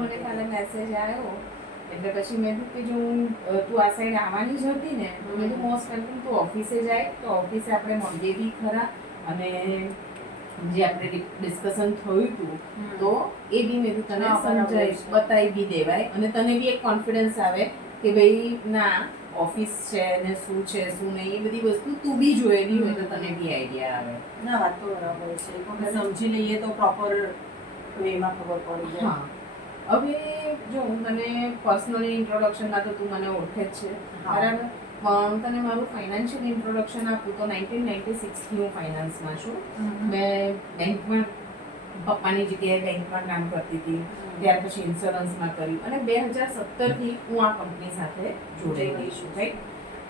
મને કાલે મેસેજ આવ્યો એટલે પછી મેં કીધું કે જો તું આ સાઈડ આવવાની જ હતી ને તો મેં કીધું મોસ્ટ વેલકમ તું ઓફિસે જાય તો ઓફિસે આપણે મળીએ બી ખરા અને જે આપણે ડિસ્કશન થયું હતું તો એ બી મેં તને સમજાવી બતાવી બી દેવાય અને તને બી એક કોન્ફિડન્સ આવે કે ભાઈ ના ઓફિસ છે ને શું છે શું નહીં એ બધી વસ્તુ તું બી જોયેલી હોય તો તને બી આઈડિયા આવે. ના વાત તો બરાબર છે, સમજી લઈએ તો પ્રોપર વેમાં ખબર પડી જાય. હા, હવે જો હું તને પર્સનલી ઇન્ટ્રોડક્શનમાં તો તું મને ઓળખે જ છે બરાબર, પણ તને મારું ફાઇનાન્શિયલ ઇન્ટ્રોડક્શન આપું તો 1996 હું ફાઇનાન્સમાં છું. મેં બેંકમાં પપ્પાની જગ્યાએ બેંકમાં કામ કરતી હતી, ત્યાર પછી ઇન્સ્યોરન્સમાં કર્યું અને 2017થી હું આ કંપની સાથે જોડાઈ ગઈ છું. રાઈટ,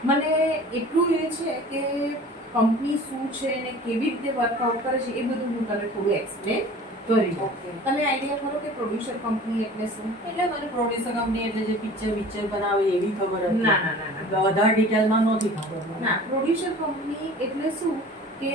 મને એટલું એ છે કે કંપની શું છે ને કેવી રીતે વર્કઆઉટ કરે છે એ બધું હું તને થોડું એક્સપ્લેન કરી. તમે આઈડિયા કરો કે પ્રોડ્યુસર કંપની એટલે શું? એટલે મને પ્રોડ્યુસર કંપની એટલે જે પિક્ચર બનાવે એવી ખબર હતી. ના, વધારે ડિટેલમાં નહોતી ખબર. ના, પ્રોડ્યુસર કંપની એટલે શું કે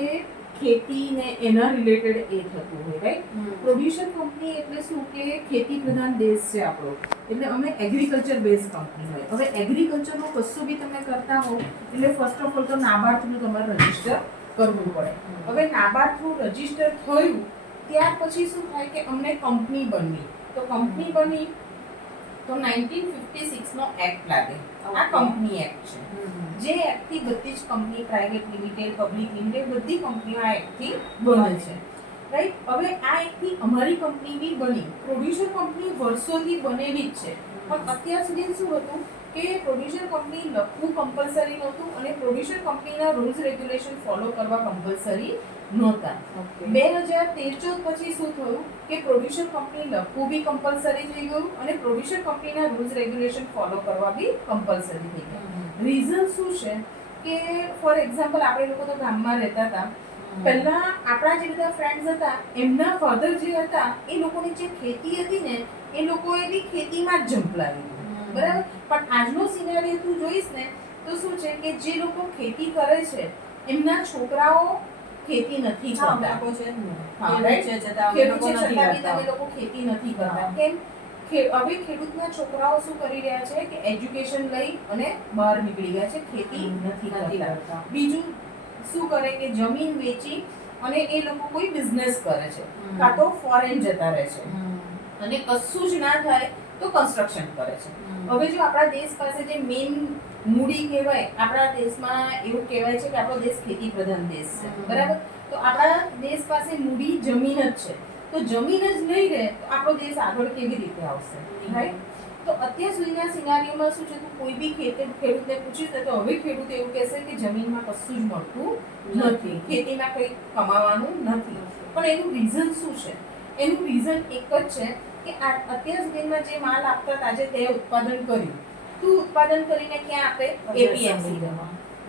ખેતી ને એના રિલેટેડ એ થતું હોય. રાઈટ, પ્રોડ્યુસર કંપની એટલે શું કે ખેતી પ્રધાન દેશ છે આપણો, એટલે અમે એગ્રીકલ્ચર બેઝ કંપની હોય. હવે એગ્રીકલ્ચરનું કશું બી તમે કરતા હો એટલે ફર્સ્ટ ઓફ ઓલ તો નાબાર્ડ થ્રુ તમારે રજીસ્ટર કરવું પડે. હવે નાબાર્ડ થ્રુ રજીસ્ટર થયું ત્યાર પછી શું થાય કે અમને કંપની બનવી, તો કંપની બની તો 1956 નો એક્ટ લાગે. આ કંપની એક્ટ છે, જે એક્ટથી બધી જ company private limited public limited બધી કંપનીઓ આ એક્ટથી બને છે. રાઈટ, હવે આ એક્ટથી અમારી કંપની બી બની. પ્રોડ્યુસર કંપની વર્ષોથી બનેલી જ છે, પણ અત્યાર સુધી શું હતું કે પ્રોડ્યુસર કંપની લખવું કમ્પલસરી નહોતું અને પ્રોડ્યુસર કંપનીના રૂલ્સ રેગ્યુલેશન ફોલો કરવા કમ્પલસરી નહોતા. 2013-14 પછી શું થયું કે પ્રોડ્યુસર કંપની લખવું બી કમ્પલસરી થઈ ગયું અને પ્રોડ્યુસર કંપનીના રૂલ્સ રેગ્યુલેશન ફોલો કરવા બી કમ્પલસરી થઈ ગયા. રીઝન શું છે કે ફોર એક્ઝામ્પલ આપણે લોકો તો ગામમાં રહેતા હતા, પહેલા આપણા જે બધા ફ્રેન્ડ્સ હતા એમના ફાધર જે હતા એ લોકોની જે ખેતી હતી ને એ લોકોએ બી ખેતીમાં જ ઝંપલાવી, બરાબર. પણ આજનો સિનેરિયો તું જોઈશ ને તો શું છે કે જે લોકો ખેતી કરે છે એમના છોકરાઓ ખેતી નથી કરતા. ખેતી નથી કરતા. કેમ? હવે ખેડૂતના છોકરાઓ શું કરી રહ્યા છે કે એજ્યુકેશન લઈ અને બહાર નીકળી ગયા છે, ખેતી નથી કરતા. બીજું શું કરે કે જમીન વેચી અને એ લોકો કોઈ બિઝનેસ કરે છે, કાં તો ફોરેન જતા રહે છે અને કશું જ ના થાય તો કન્સ્ટ્રક્શન કરે છે. હવે જો આપણા દેશ પાસે જે મેઇન મૂડી કહેવાય, આપણા દેશમાં એવું કહેવાય છે કે આપણો દેશ ખેતી પ્રધાન દેશ છે, બરાબર. તો આપણા દેશ પાસે મૂડી જમીન જ છે, તો જમીન જ નહીં રહે તો આપણો દેશ આગળ કેવી રીતે આવશે? રાઈટ, તો અત્યાર સુધીના સિનારીઓમાં શું છે, તું કોઈ બી ખેડૂતને પૂછીશ તો હવે ખેડૂત એવું કહેશે કે જમીનમાં કશું જ મળતું નથી, ખેતીમાં કંઈ કમાવાનું નથી. પણ એનું રીઝન શું છે? એનું રીઝન એક જ છે કે અત્યાર સુધીમાં જે માલ આપતા હતા, આજે તે ઉત્પાદન કર્યું, તું ઉત્પાદન કરીને ક્યાં આપે? એપીએમસી,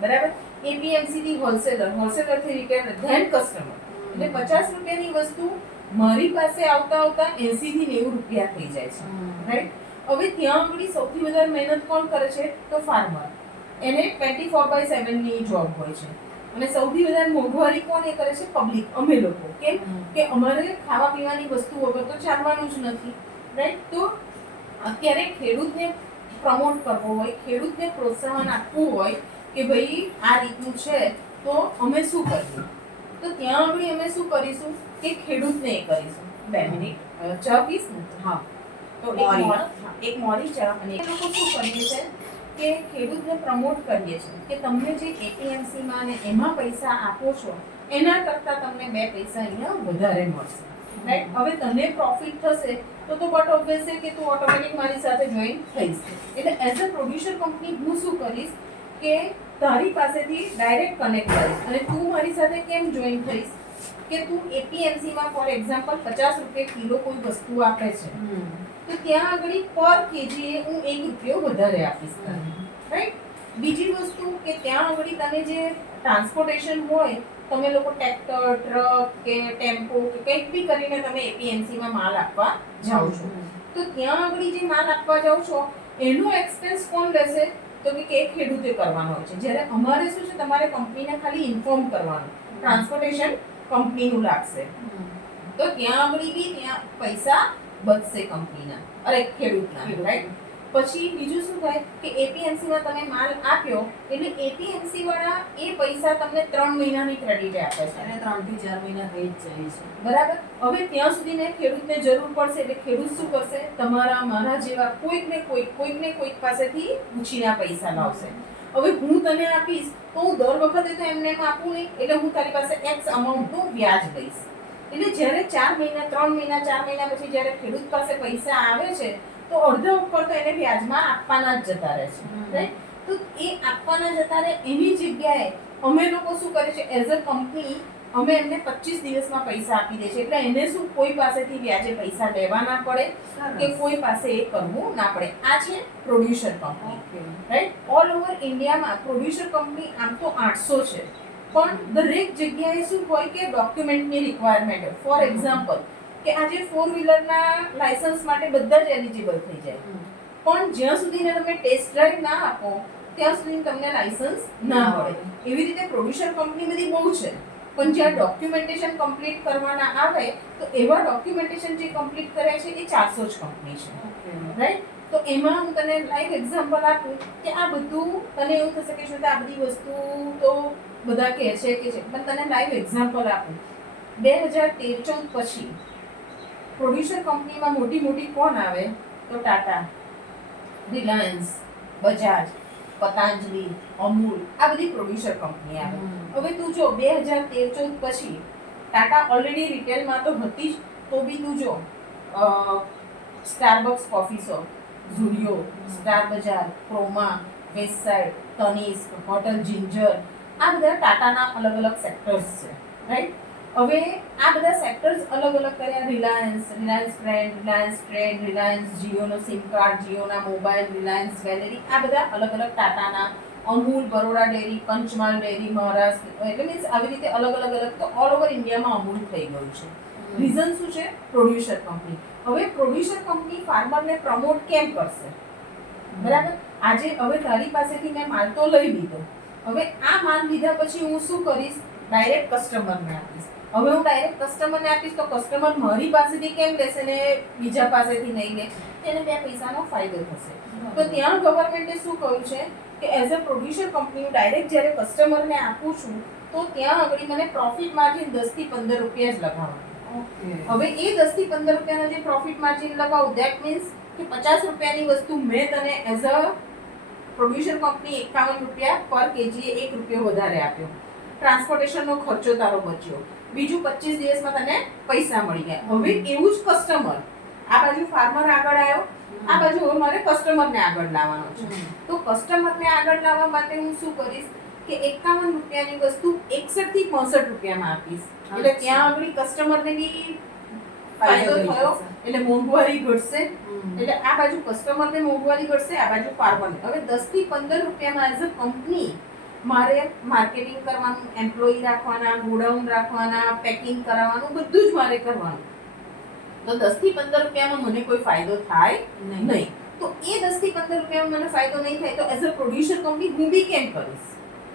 બરાબર. એપીએમસી થી હોલસેલર, હોલસેલર થી રિટેલર, ધેન કસ્ટમર. એટલે 50 રૂપિયાની વસ્તુ મારી પાસે આવતા 80 થી 90 રૂપિયા થઈ જાય છે. રાઈટ, હવે ત્યાં આગળ સૌથી વધારે મહેનત કોણ કરે છે? તો ફાર્મર. એને 24/7 ની જોબ હોય છે અને સૌથી વધારે મોંઘવારી કોણ એ કરે છે? પબ્લિક, અમે લોકો. કેમ કે અમારે ખાવા પીવાની વસ્તુ વગર તો ચાલવાનું જ નથી. રાઈટ, તો અત્યારે ખેડૂતને પ્રમોટ કરવો હોય, ખેડૂતને પ્રોત્સાહન આપવું હોય કે ભાઈ આ રીતનું છે તો અમે શું કરીએ, તો ત્યાં આગળ અમે શું કરીશું કે ખેડૂતને એ કરીશું. 2 મિનિટ ચા પીસ ને? હા, તો એક મોરી ચા. અને એ લોકો શું કરીએ છે કે ખેડૂતને પ્રમોટ કરીએ છીએ કે તમને જે એપીએમસીમાં ને એમાં પૈસા આપો છો એના કરતાં તમને 2 પૈસા અહીંયા વધારે મળશે. રાઈટ, હવે તને પ્રોફિટ થશે તો બટ ઓબ્વિયસ છે કે તું ઓટોમેટિક મારી સાથે જોઈન થઈશ. એટલે એઝ અ પ્રોડ્યુસર કંપની હું શું કરીશ કે તારી પાસેથી ડાયરેક્ટ કનેક્ટ કરીશ અને તું મારી સાથે કેમ જોઈન થઈશ કે તું એપીએમસીમાં ફોર એક્ઝામ્પલ 50 રૂપિયા કિલો કોઈ વસ્તુ આપે છે તો ત્યાં આગળ પર કેજી હું 1 રૂપિયો વધારે આપીશ તને. રાઈટ, બીજી વસ્તુ કે ત્યાં આગળ તને જે ટ્રાન્સપોર્ટેશન હોય, તમે લોકો ટ્રેક્ટર, ટ્રક કે ટેમ્પો કે કંઈક બી કરીને તમે એપીએમસીમાં માલ આપવા જાઓ છો, તો ત્યાં આગળ જે માલ આપવા જાઓ છો એનો એક્સપેન્સ કોણ લેશે? તો કે ખેડૂતે કરવાનો હોય છે. જ્યારે અમારે શું છે, તમારે કંપનીને ખાલી ઇન્ફોર્મ કરવાનું, ટ્રાન્સપોર્ટેશન કંપનીનું લાગશે. તો ત્યાં આગળ બી ત્યાં પૈસા બચશે કંપનીના, અરે ખેડૂતના, રાઈટ? પછી બીજું શું થાય કે એપીએમસી માં તમે માલ આપ્યો એટલે એપીએમસી વાળા એ પૈસા તમને 3 મહિનાની ક્રેડિટ આપે છે, અને 3 થી 4 મહિના થઈ જ જાય છે. બરાબર. હવે ત્યાં સુધીને ખેડૂતને જરૂર પડશે એટલે ખેડૂત શું કરશે, તમારા મારા જેવા કોઈક ને કોઈક પાસેથી ઉછીના પૈસા લાવશે. હવે હું તને આપીશ તો હું દર વખતે તો એમને એમ આપું નહીં, એટલે હું તારી પાસે એક્સ અમાઉન્ટનું વ્યાજ લઈશ. એટલે જ્યારે 4 મહિના 3 મહિના 4 મહિના પછી જ્યારે ખેડૂત પાસે પૈસા આવે છે તો અડધા ઉપર તો એને વ્યાજમાં આપવાના જ જતા રહે છે, રાઈટ? તો એ આપવાના જતા રહે એની જગ્યાએ અમે લોકો શું કરે છે, એઝ અ કંપની અમે એમને 25 દિવસમાં પૈસા આપી દે છે. એટલે એને શું કોઈ પાસેથી વ્યાજે પૈસા લેવા ના પડે કે કોઈ પાસે એ કરવું ના પડે. આ છે producer company, right? All over ઇન્ડિયામાં પ્રોડ્યુસર કંપની આમ તો 800 છે, પણ દરેક જગ્યાએ શું હોય કે ડોક્યુમેન્ટની રિક્વાયરમેન્ટ. ફોર એક્ઝામ્પલ કે આજે 4 વ્હીલરના લાયસન્સ માટે બધા જ એલિજિબલ થઈ જાય, પણ જ્યાં સુધી તમે ટેસ્ટ ડ્રાઈવ ના આપો ત્યાં સુધી તમને લાયસન્સ ના મળે. એવી રીતે પ્રોડ્યુસર કંપની બધી બહુ છે, પણ જ્યાં ડોક્યુમેન્ટેશન કમ્પ્લીટ કરવાના આવે તો એવા ડોક્યુમેન્ટેશન જે કમ્પ્લીટ કરે છે એ 400 જ કંપની છે, રાઈટ? તો એમાં હું તને લાઈવ એક્ઝામ્પલ આપું કે આ બધું તને એવું થશે કે શું આ બધી વસ્તુ તો બધા કહે છે કે છે, પણ તને લાઈવ એક્ઝામ્પલ આપું. 2013-14 પછી પ્રોડ્યુસર કંપનીમાં મોટી કોણ આવે તો ટાટા, રિલાયન્સ, બજાજ, પતંજલિ, અમૂલ, આ બધી પ્રોડ્યુસર કંપની આવે. હવે તું જો 2013-14 પછી ટાટા ઓલરેડી રિટેલમાં તો હતી જ, તો બી તું જો Starbucks coffee shop, Zudio, star બજાર, Croma, westside, Tanishq, hotel ginger, આ બધા ટાટાના અલગ અલગ સેક્ટર્સ છે, રાઈટ? હવે આ બધા સેક્ટર્સ અલગ અલગ કર્યા. રિલાયન્સ ટ્રેન્ડ, રિલાયન્સ જીઓનો સિમ કાર્ડ, જીઓના મોબાઈલ, રિલાયન્સ ગેલેરી, આ બધા અલગ અલગ ટાટાના. અમૂલ, બરોડા ડેરી, પંચમહાલ ડેરી, મહારાષ્ટ્ર, એટલે મીન્સ આવી રીતે અલગ અલગ તો ઓલ ઓવર ઇન્ડિયામાં અમૂલ થઈ ગયું છે. રીઝન શું છે? Producer company. હવે પ્રોડ્યુસર કંપની ફાર્મરને પ્રમોટ કેમ કરશે, બરાબર? આજે હવે તારી પાસેથી મેં માલ તો લઈ લીધો, હવે આ માલ લીધા પછી હું શું કરીશ, ડાયરેક્ટ કસ્ટમરને આપીશ. હવે હું ડાયરેક્ટ કસ્ટમરને આપીશ તો કસ્ટમર મારી પાસેથી કેમ લેશે ને બીજા પાસેથી નહીં લે? તેને 2 પૈસાનો ફાયદો થશે. તો ત્યાં ગવર્મેન્ટે શું કહ્યું છે કે એઝ અ પ્રોડ્યુસર કંપની હું ડાયરેક્ટ જ્યારે કસ્ટમરને આપું છું તો ત્યાં આગળ મને પ્રોફિટ માર્જિન 10 થી 15 રૂપિયા જ લગાવવાનું. હવે એ 10 થી 15 રૂપિયાનો જે પ્રોફિટ માર્જિન લગાવું, ધેટ મીન્સ કે 50 રૂપિયાની વસ્તુ મેં તને એઝ અ પ્રોડ્યુસર કંપની 51 રૂપિયા પર કેજી 1 રૂપિયો વધારે આપ્યો. ટ્રાન્સપોર્ટેશનનો ખર્ચો તારો બચ્યો. બીજું 25 દિવસમાં તને પૈસા મળી ગયા. હવે એવું જ કસ્ટમર, આ બાજુ ફાર્મર આગળ આવ્યો, આ બાજુ હવે મારે કસ્ટમરને આગળ લાવવાનો છે. તો કસ્ટમરને આગળ લાવવા માટે હું શું કરીશ કે 51 રૂપિયાની વસ્તુ 61 થી 65 રૂપિયામાં આપીશ. એટલે ત્યાં આગળ કસ્ટમરને બી ફાયદો થયો, એટલે મોંઘવારી ઘટશે. એટલે આ બાજુ કસ્ટમરને મોંઘવારી ઘટશે, આ બાજુ ફાર્મરને. હવે 10 થી 15 રૂપિયામાં એઝ અ કંપની મારે માર્કેટિંગ કરવાનું, એમ્પ્લોયી રાખવાના, ગોડાઉન રાખવાના, પેકિંગ કરાવવાનું, બધું જ મારે કરવાનું. તો 10 થી 15 રૂપિયામાં મને કોઈ ફાયદો થાય નહીં. તો એ 10 થી 15 રૂપિયામાં મને ફાયદો નહીં થાય તો એઝ અ પ્રોડ્યુસર કંપની હું બી કેમ કરીશ?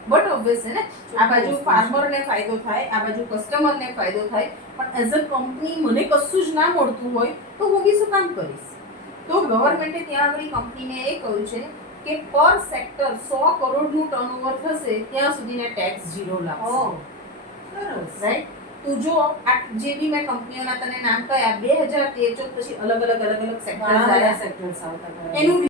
બટ ઓબ્વિયસ છે ને, આ બાજુ ફાર્મરને ફાયદો થાય, આ બાજુ કસ્ટમરને ફાયદો થાય, પણ એઝ અ કંપની મને કશું જ ના મળતું હોય તો હું બી શું કામ કરીશ? તો ગવર્મેન્ટે ત્યાં આગળ કંપનીને એ કહ્યું છે કે પર સેક્ટર 100 કરોડનું ટર્નઓવર થશે ત્યાં સુધીને ટેક્સ 0 લાગશે. રાઈટ? તું જો આ જે બી મેં કંપનીઓના તને નામ કહ્યા 2013-14 પછી અલગ અલગ સેક્ટર્સ આવ્યા, સેક્ટર્સ આવતા એનું